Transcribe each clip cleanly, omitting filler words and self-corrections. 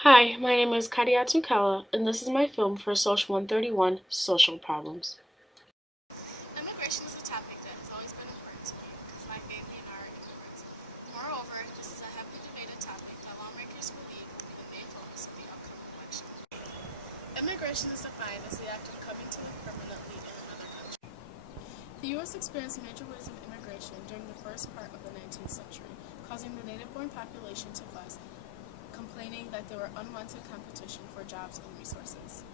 Hi, my name is Kadiatsu Kawa, and this is my film for Social 131, Social Problems. Immigration is a topic that has always been important to me because my family and I are immigrants. Moreover, this is a heavily debated topic that lawmakers believe will be the main focus of the upcoming election. Immigration is defined as the act of coming to live permanently in another country. The U.S. experienced major waves of immigration during the first part of the 19th century, causing the native-born population to fuss, complaining that there were unwanted competition for jobs and resources.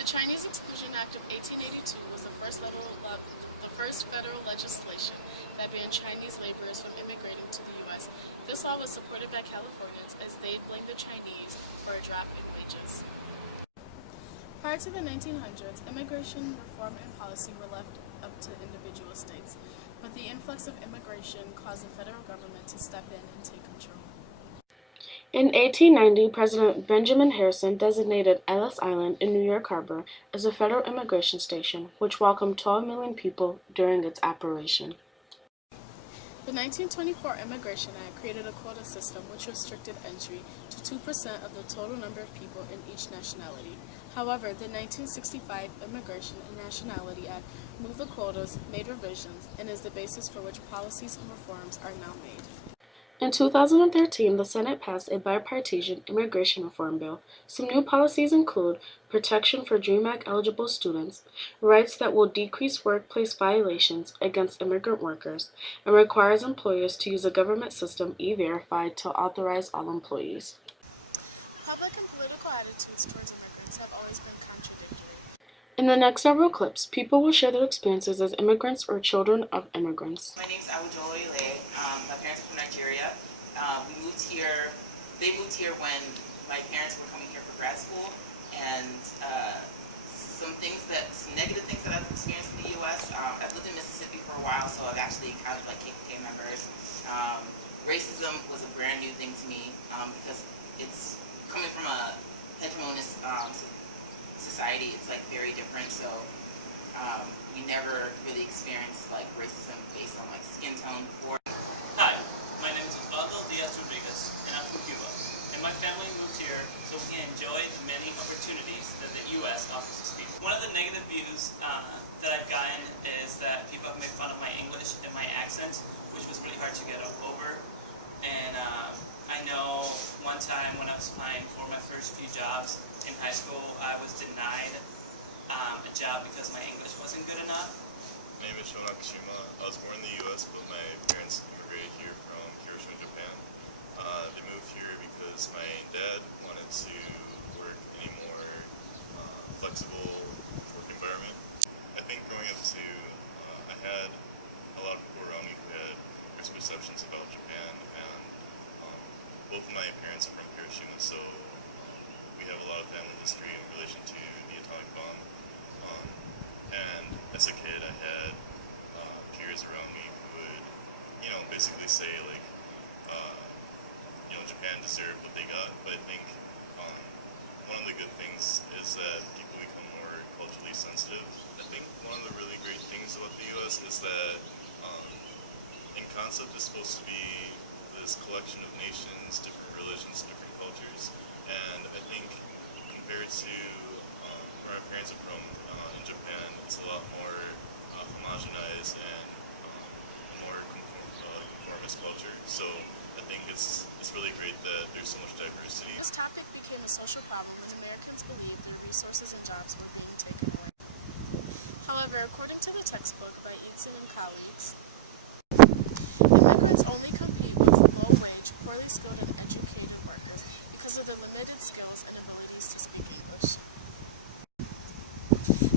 The Chinese Exclusion Act of 1882 was the first federal legislation that banned Chinese laborers from immigrating to the U.S. This law was supported by Californians as they blamed the Chinese for a drop in wages. Prior to the 1900s, immigration reform and policy were left up to individual states, but the influx of immigration caused the federal government to step in and take control. In 1890, President Benjamin Harrison designated Ellis Island in New York Harbor as a federal immigration station, which welcomed 12 million people during its operation. The 1924 Immigration Act created a quota system which restricted entry to 2% of the total number of people in each nationality. However, the 1965 Immigration and Nationality Act moved the quotas, made revisions, and is the basis for which policies and reforms are now made. In 2013, the Senate passed a bipartisan immigration reform bill. Some new policies include protection for DREAM Act eligible students, rights that will decrease workplace violations against immigrant workers, and requires employers to use a government system E-Verify to authorize all employees. Public and political attitudes towards immigrants have always been contradictory. In the next several clips, people will share their experiences as immigrants or children of immigrants. My name is Awujolo Ile. My parents are from Nigeria. They moved here when my parents were coming here for grad school, and some negative things that I've experienced in the U.S. I've lived in Mississippi for a while, so I've actually encountered like KKK members. Racism was a brand new thing to me because it's coming from a heterogeneous society. It's like very different, so we never really experienced like racism based on like skin tone before. Hi, my name is Osvaldo Diaz Rodriguez, and I'm from Cuba. And my family moved here so we can enjoy the many opportunities that the U.S. offers us people. One of the negative views that I've gotten is that people have made fun of my English and my accent, which was really hard to get over. And I know one time when I was applying for my first few jobs in high school, I was denied a job because my English wasn't good enough. My name is Shona Kishima. I was born in the U.S., but my parents immigrated here from Hiroshima, Japan. They moved here because my dad wanted to work in a more flexible work environment. I think growing up too, I had a lot of people around me who had misperceptions about Japan, and both of my parents are from Hiroshima, so we have a lot of family history in relation to the atomic bomb. And as a kid, I had peers around me who would, basically say like, Japan deserved what they got. But I think one of the good things is that people become more culturally sensitive. I think one of the really great things about the U.S. is that, in concept, it's supposed to be this collection of nations, different religions, different cultures, and I think compared to where my parents are from in Japan, it's a lot more homogenized and more conformist culture. So I think it's really great that there's so much diversity. This topic became a social problem when Americans believed their resources and jobs were being taken away. However, according to the textbook by Eidson and colleagues, immigrants only compete with low-wage, poorly skilled and educated workers because of their limited skills and abilities to speak English.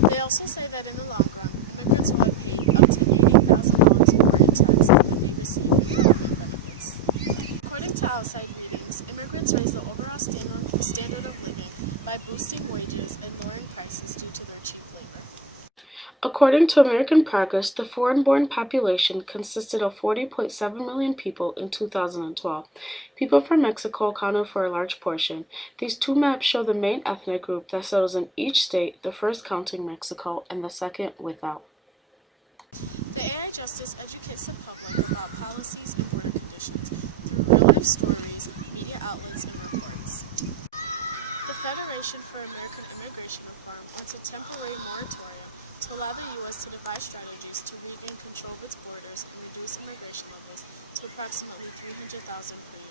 They also say that in the long run, immigrants will have paid up to $80,000 more in taxes than they receive in government benefits. According to outside readings, immigrants raise the overall standard of living by boosting wages and lowering prices due to their cheap labor. According to American Progress, the foreign-born population consisted of 40.7 million people in 2012. People from Mexico accounted for a large portion. These two maps show the main ethnic group that settles in each state, the first counting Mexico and the second without. The AI Justice educates the public about policies and work conditions through real-life stories, media outlets, and Federation for American Immigration Reform wants a temporary moratorium to allow the U.S. to devise strategies to regain control of its borders and reduce immigration levels to approximately 300,000 per year.